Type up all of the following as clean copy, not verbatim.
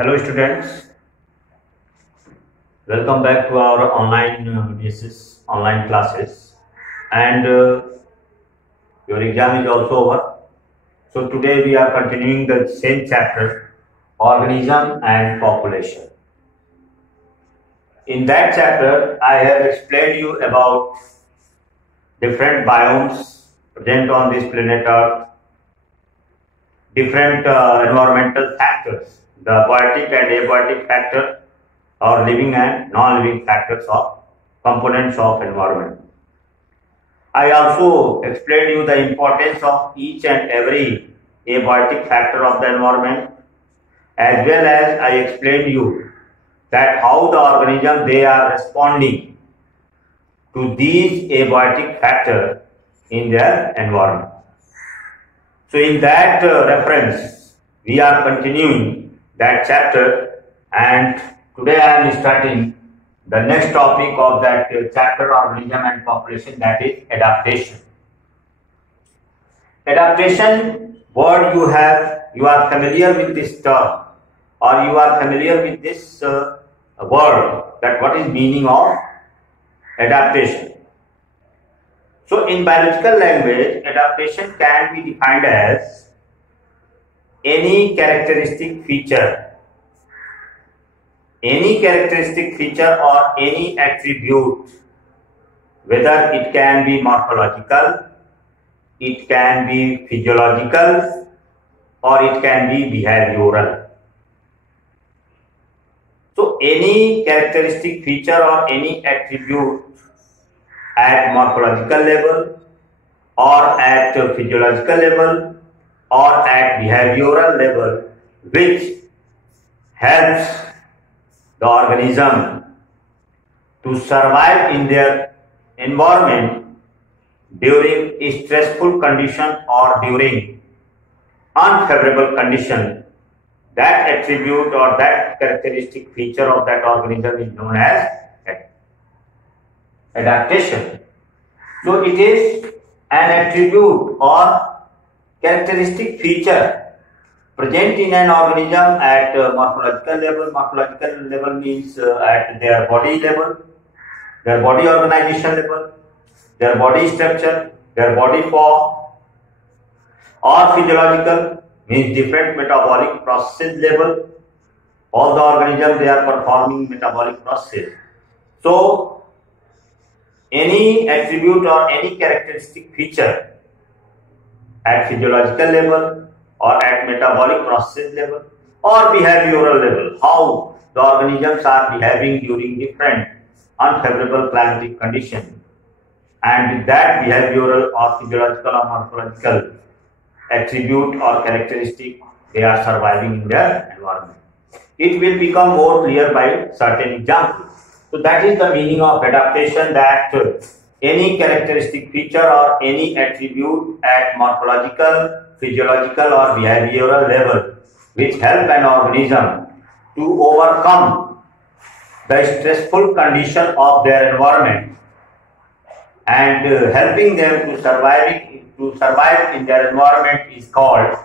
Hello students, welcome back to our online classes, and your exam is also over. So today we are continuing the same chapter, organism and population. In that chapter I have explained you about different biomes present on this planet Earth, different environmental factors, the biotic and abiotic factor, or living and non-living factors of components of environment. I also explained you the importance of each and every abiotic factor of the environment, as well as I explained you that how the organism they are responding to these abiotic factors in their environment. So in that reference, we are continuing that chapter, and today I am starting the next topic of that chapter, organism and population, that is adaptation. Adaptation word you are familiar with this term, or you are familiar with this word, that what is meaning of adaptation. So in biological language, adaptation can be defined as any characteristic feature or any attribute, whether it can be morphological, it can be physiological, or it can be behavioral. So any characteristic feature or any attribute at morphological level, or at physiological level, or at behavioral level, which helps the organism to survive in their environment during a stressful condition or during unfavorable condition. That attribute or that characteristic feature of that organism is known as adaptation. So it is an attribute or characteristic feature present in an organism at morphological level. Morphological level means at their body level, their body organization level, their body structure, their body form, or physiological means different metabolic process level. All the organisms they are performing metabolic process. So any attribute or any characteristic feature at physiological level or at metabolic process level or behavioral level, how the organisms are behaving during different unfavorable climatic conditions, and with that behavioral or physiological or morphological attribute or characteristic, they are surviving in their environment. It will become more clear by certain examples. So that is the meaning of adaptation, that any characteristic feature or any attribute at morphological, physiological or behavioral level which help an organism to overcome the stressful condition of their environment and helping them to survive in their environment is called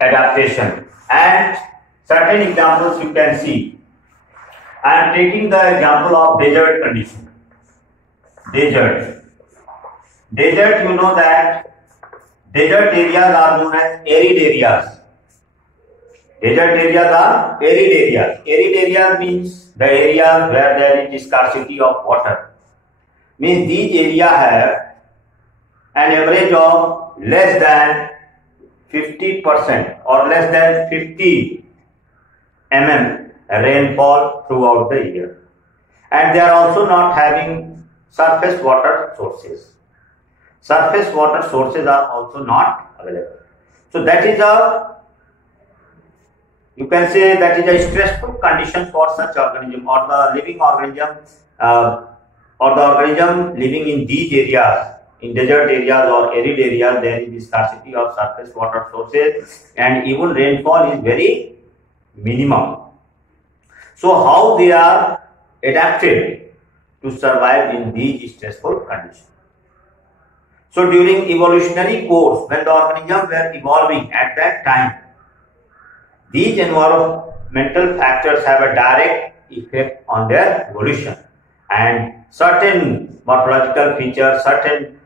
adaptation. And certain examples you can see. I am taking the example of desert condition. Desert, you know that desert areas are known as arid areas. Desert areas are arid areas. Arid areas means the areas where there is scarcity of water. Means these areas have an average of less than 50% or less than 50 mm rainfall throughout the year, and they are also not having surface water sources. Surface water sources are also not available. So that is you can say that is a stressful condition for such organism or the living organism or the organism living in these areas, in desert areas or arid areas. There is scarcity of surface water sources and even rainfall is very minimum. So how they are adapted to survive in these stressful conditions? So during evolutionary course, when the organisms were evolving at that time, These environmental factors have a direct effect on their evolution, and certain morphological features, certain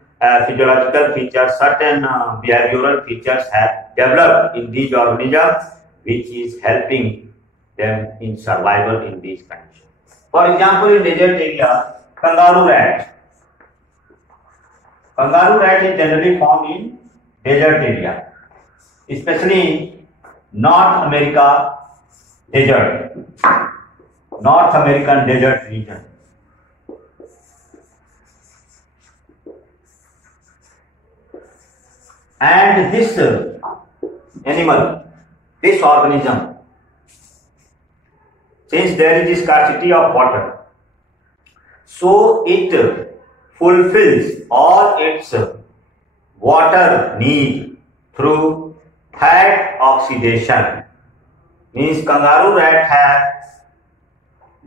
physiological features, certain behavioral features have developed in these organisms, which is helping them in survival in these conditions. For example, in desert area, kangaroo rat. Kangaroo rat is generally found in desert area, especially in North America desert, North American desert region. And this animal, this organism, since there is scarcity of water, so it fulfills all its water need through fat oxidation. Means kangaroo rat have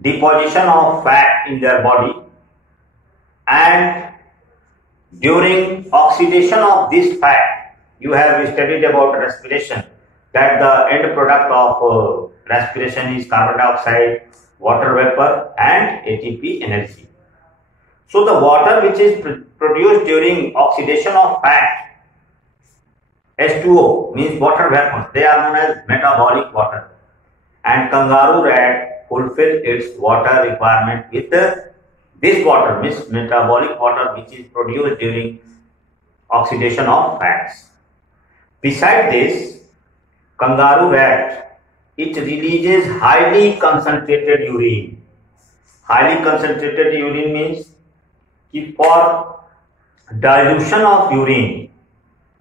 deposition of fat in their body, and during oxidation of this fat, you have studied about respiration, that the end product of respiration is carbon dioxide, water vapor and ATP energy. So the water which is produced during oxidation of fat, H2O, means water vapors, they are known as metabolic water, and kangaroo rat fulfill its water requirement with this water, means metabolic water, which is produced during oxidation of fats. Besides this, kangaroo rat, it releases highly concentrated urine. Highly concentrated urine means for dilution of urine,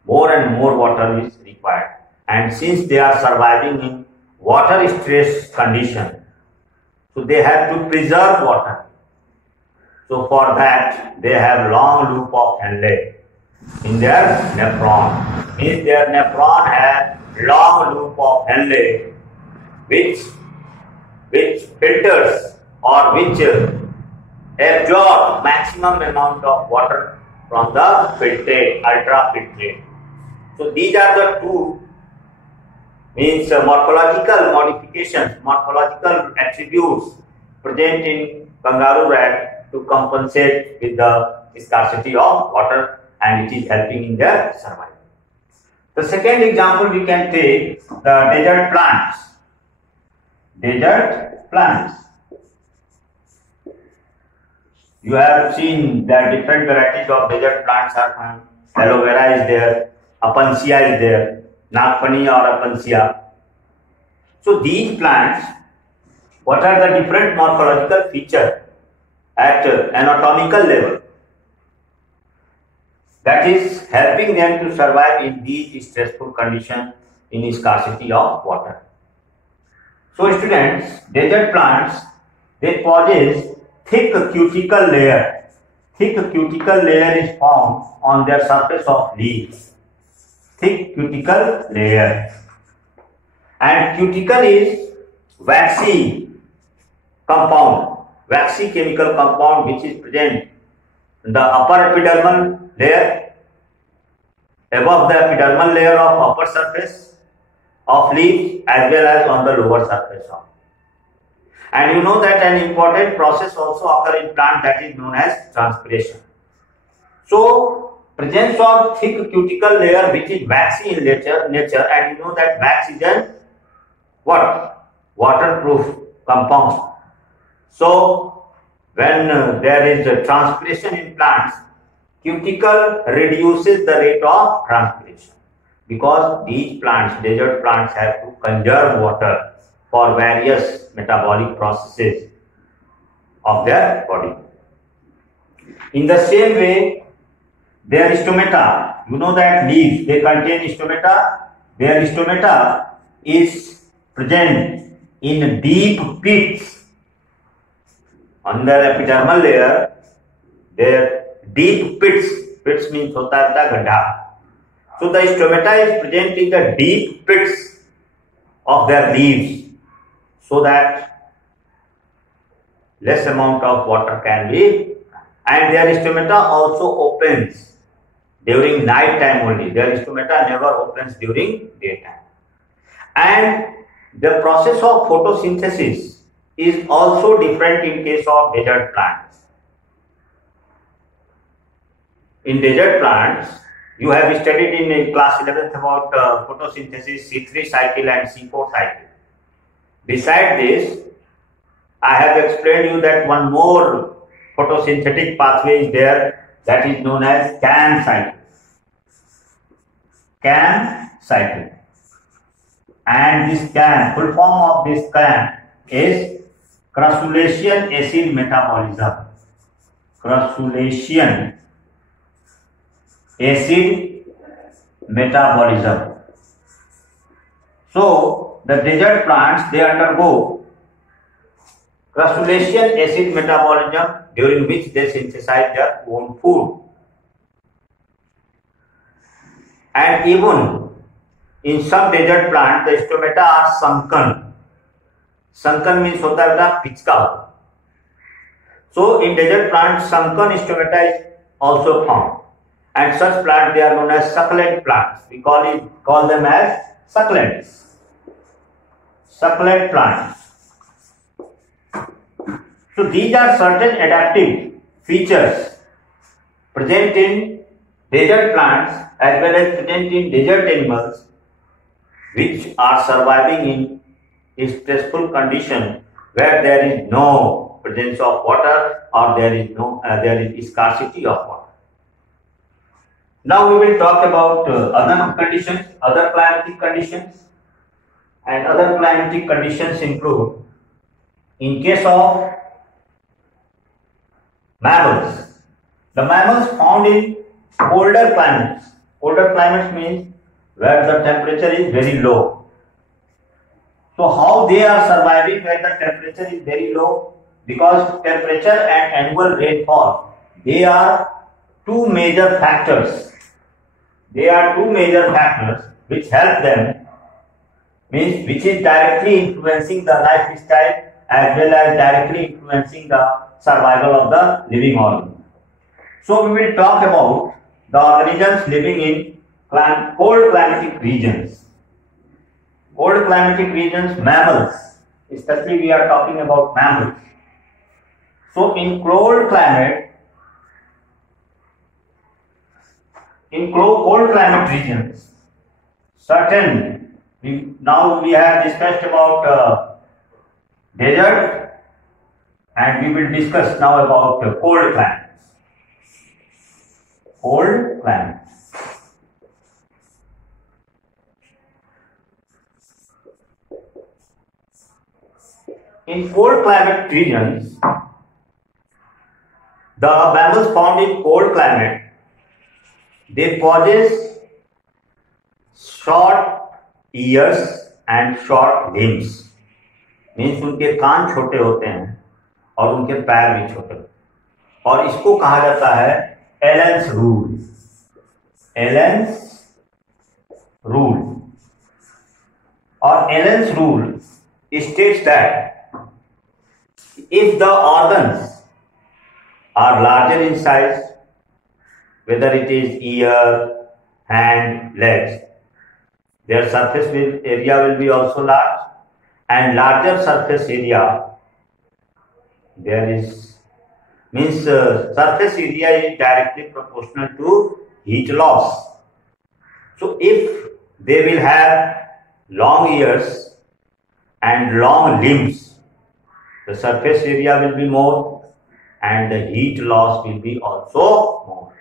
more and more water is required. And since they are surviving in water stress condition, so they have to preserve water. So for that, they have long loop of Henle in their nephron. Means their nephron has long loop of Henle, which filters or which absorb maximum amount of water from the filtrate, ultrafiltrate. So these are the two means morphological modifications, morphological attributes present in kangaroo rat to compensate with the scarcity of water, and it is helping in their survival. The second example we can take the desert plants. Desert plants. You have seen that different varieties of desert plants are found. Aloe vera is there, Apancia is there, Nagpani or Apancia. So these plants, what are the different morphological features at anatomical level that is helping them to survive in these stressful conditions in scarcity of water? So students, desert plants, they possess thick cuticle layer. Thick cuticle layer is found on their surface of leaves. Thick cuticle layer. And cuticle is waxy compound, waxy chemical compound which is present in the upper epidermal layer, above the epidermal layer of upper surface of leaves, as well as on the lower surface of. And you know that an important process also occurs in plant, that is known as transpiration. So presence of thick cuticle layer which is waxy in nature, and you know that wax is an what? Waterproof compound. So when there is a transpiration in plants, cuticle reduces the rate of transpiration, because these plants, desert plants, have to conserve water for various metabolic processes of their body. In the same way, their stomata, you know that leaves, they contain stomata. Their stomata is present in deep pits. On their epidermal layer, their deep pits, pits means hota hai gadha. So the stomata is present in the deep pits of their leaves, so that less amount of water can be, and their stomata also opens during night time only. Their stomata never opens during daytime. And The process of photosynthesis is also different in case of desert plants. In desert plants, you have studied in class 11th about photosynthesis, C3 cycle and C4 cycle. Beside this, I have explained you that one more photosynthetic pathway is there, that is known as CAM cycle. CAM cycle. And this CAM, full form of this CAM is crustacean acid metabolism. Crustacean acid metabolism. So the desert plants, they undergo crustacean acid metabolism, during which they synthesize their own food. And even in some desert plants, the stomata are sunken. Sunken means hota hai pichka. So in desert plants, sunken stomata is also found. And such plants, they are known as succulent plants. We call them as succulents. Succulent plants. So these are certain adaptive features present in desert plants as well as present in desert animals, which are surviving in stressful condition where there is no presence of water or there is scarcity of water. Now we will talk about other conditions, other climatic conditions, and other climatic conditions include, in case of mammals, the mammals found in colder climates. Colder climates means where the temperature is very low. So how they are surviving where the temperature is very low? Because temperature and annual rainfall, they are two major factors. They are two major factors which help them, means which is directly influencing the lifestyle as well as directly influencing the survival of the living organism. So we will talk about the organisms living in cold climatic regions. Cold climatic regions, mammals, especially we are talking about mammals. So in cold climate regions, now we have discussed about desert, and we will discuss now about cold climates. Cold climates. In cold climate regions, the mammals found in cold climate, they possess short ears and short limbs. Means उनके कान छोटे होते हैं और उनके पैर भी छोटे होते हैं, और इसको कहा जाता है एलेंस रूल. Allen's rule. और Allen's rule states that if the organs are larger in size, whether it is ear, hand, legs, their surface area will be also large, and larger surface area there is, means surface area is directly proportional to heat loss. So if they will have long ears and long limbs, the surface area will be more and the heat loss will be also more.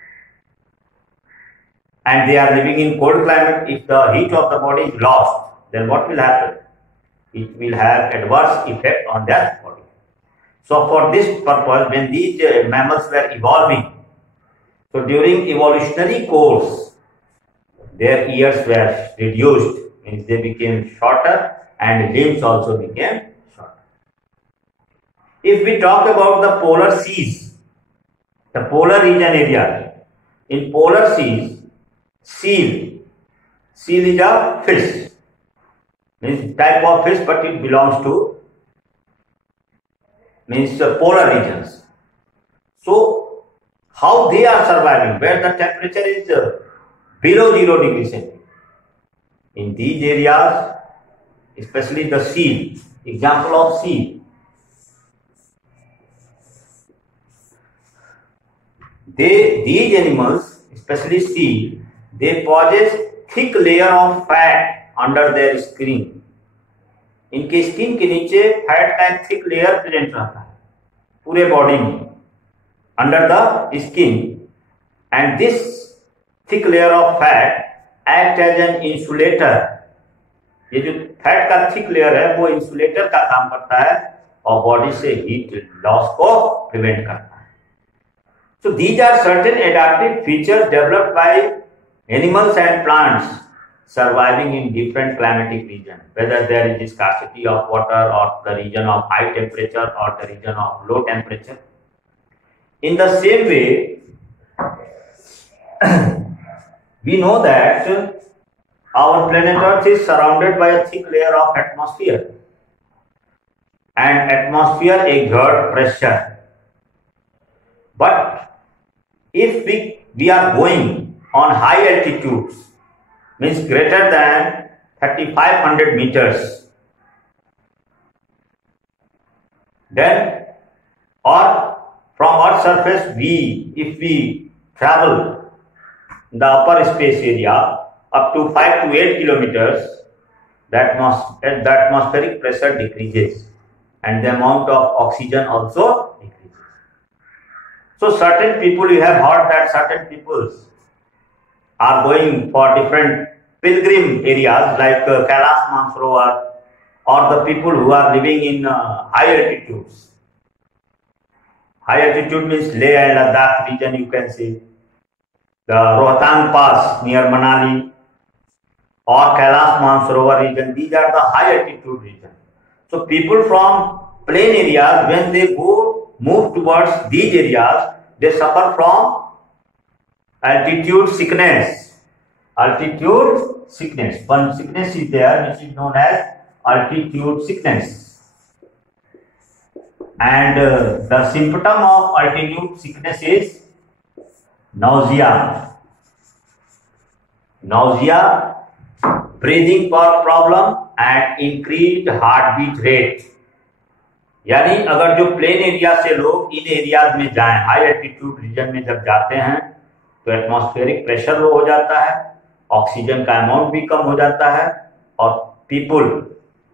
And they are living in cold climate. If the heat of the body is lost, then what will happen? It will have adverse effect on their body. So for this purpose, when these mammals were evolving, so during evolutionary course, their ears were reduced, means they became shorter and limbs also became shorter. If we talk about the polar seas, the polar region area, in polar seas, seal is a fish, means type of fish, but it belongs to polar regions. So how they are surviving where the temperature is below 0 degrees Celsius? In these areas, especially the seal. Example of seal. These animals, especially seal, they possess thick layer of fat under their skin. इनके skin के नीचे fat का एक thick layer present रहता है पूरे body में, under the skin, and this thick layer of fat act as an insulator. ये जो फैट का थिक लेयर है वो इंसुलेटर का काम करता है और बॉडी से हीट लॉस को प्रिवेंट करता है. So these are certain adaptive features developed by animals and plants surviving in different climatic region, whether there is scarcity of water or the region of high temperature or the region of low temperature. In the same way, we know that our planet Earth is surrounded by a thick layer of atmosphere, and atmosphere exerts pressure. But if we are going on high altitudes, means greater than 3500 meters, then or from Earth's surface if we travel the upper space area up to 5 to 8 kilometers, the atmospheric pressure decreases and the amount of oxygen also decreases. So certain people, you have heard that certain peoples are going for different pilgrim areas like Kailash Mansarovar, or the people who are living in high altitudes. High altitude means Leh and Ladakh region, you can see. The Rohtang Pass near Manali or Kailash Mansarovar region, these are the high altitude region. So people from plain areas, when they move towards these areas, they suffer from altitude sickness. Altitude sickness. One sickness is there which is known as altitude sickness. And the symptom of altitude sickness is nausea. Nausea, breathing problem and increased heartbeat rate. यानी अगर जो plain area से लोग इन areas में जाएं, high altitude reason में जब जाते हैं तो एटमॉस्फेरिक प्रेशर लो हो जाता है, ऑक्सीजन का अमाउंट भी कम हो जाता है, और पीपुल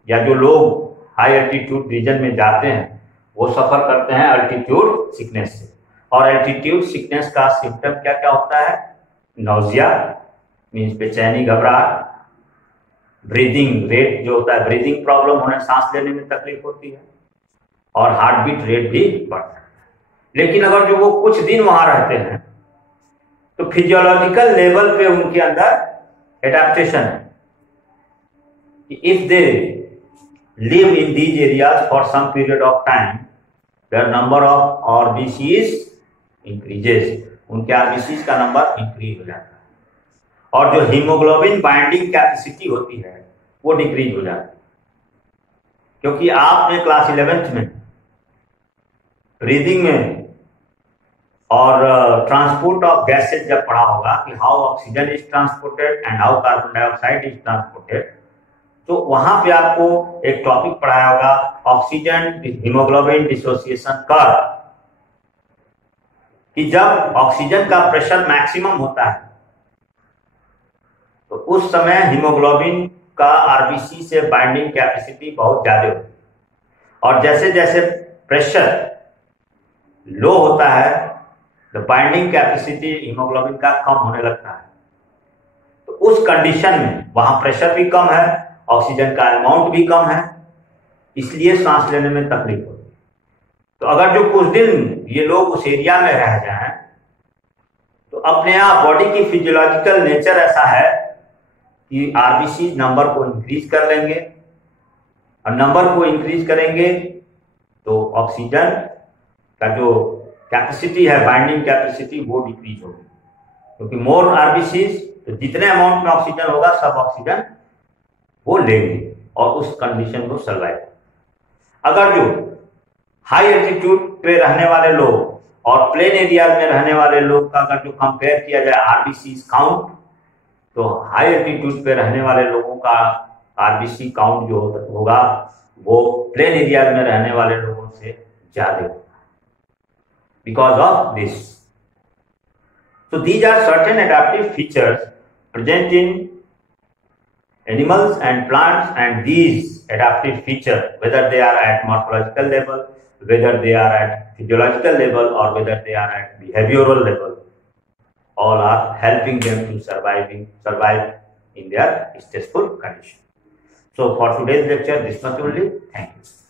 या जो लोग हाई एल्टीट्यूड रीजन में जाते हैं वो सफर करते हैं एल्टीट्यूड सिकनेस से. और एल्टीट्यूड सिकनेस का सिम्टम क्या क्या होता है? नौजिया मीन्स बेचैनी, घबराहट, ब्रीदिंग रेट जो होता है, ब्रीदिंग प्रॉब्लम होने, सांस लेने में तकलीफ होती है, और हार्ट बीट रेट भी बढ़ता है. लेकिन अगर जो वो कुछ दिन वहां रहते हैं तो फिजियोलॉजिकल लेवल पे उनके अंदर एडेप्टेशन है. If they live in these areas for some period of time, their number of RBCs increases, उनके आरबीसीज का नंबर इंक्रीज हो जाता है, और जो हीमोग्लोबिन बाइंडिंग कैपेसिटी होती है वो डिक्रीज हो जाती है. क्योंकि आपने क्लास 11th में ब्रीदिंग में और ट्रांसपोर्ट ऑफ गैसेज जब पढ़ा होगा कि how oxygen is transported and how carbon dioxide is transported, तो वहां पे आपको एक टॉपिक पढ़ाया होगा ऑक्सीजन हीमोग्लोबिन डिसोसिएशन कर्व, कि जब ऑक्सीजन का प्रेशर मैक्सिमम होता है तो उस समय हीमोग्लोबिन का आरबीसी से बाइंडिंग कैपेसिटी बहुत ज्यादा होती है, और जैसे जैसे प्रेशर लो होता है तो बाइंडिंग कैपेसिटी हीमोग्लोबिन का कम होने लगता है. तो उस कंडीशन में वहां प्रेशर भी कम है, ऑक्सीजन का अमाउंट भी कम है, इसलिए सांस लेने में तकलीफ होती है. तो अगर जो कुछ दिन ये लोग उस एरिया में रह जाएं तो अपने आप बॉडी की फिजियोलॉजिकल नेचर ऐसा है कि आरबीसी नंबर को इंक्रीज कर लेंगे, और नंबर को इंक्रीज करेंगे तो ऑक्सीजन का जो कैपेसिटी है, बाइंडिंग कैपेसिटी, वो डिक्रीज होगी. क्योंकि मोर आरबीसीज, तो जितने अमाउंट में ऑक्सीजन होगा सब ऑक्सीजन वो लेंगे और उस कंडीशन को सर्वाइव. अगर जो हाई एल्टीट्यूड पे रहने वाले लोग और प्लेन एरिया में रहने वाले लोग का अगर जो कंपेयर किया जाए आरबीसी काउंट, तो हाई एल्टीट्यूड पे रहने वाले लोगों का आरबीसी काउंट जो होगा वो प्लेन एरिया में रहने वाले लोगों से ज्यादा होगा because of this. So these are certain adaptive features present in animals and plants, and these adaptive features, whether they are at morphological level, whether they are at physiological level, or whether they are at behavioral level, all are helping them to survive in their stressful condition. So for today's lecture, this much only. Thank you.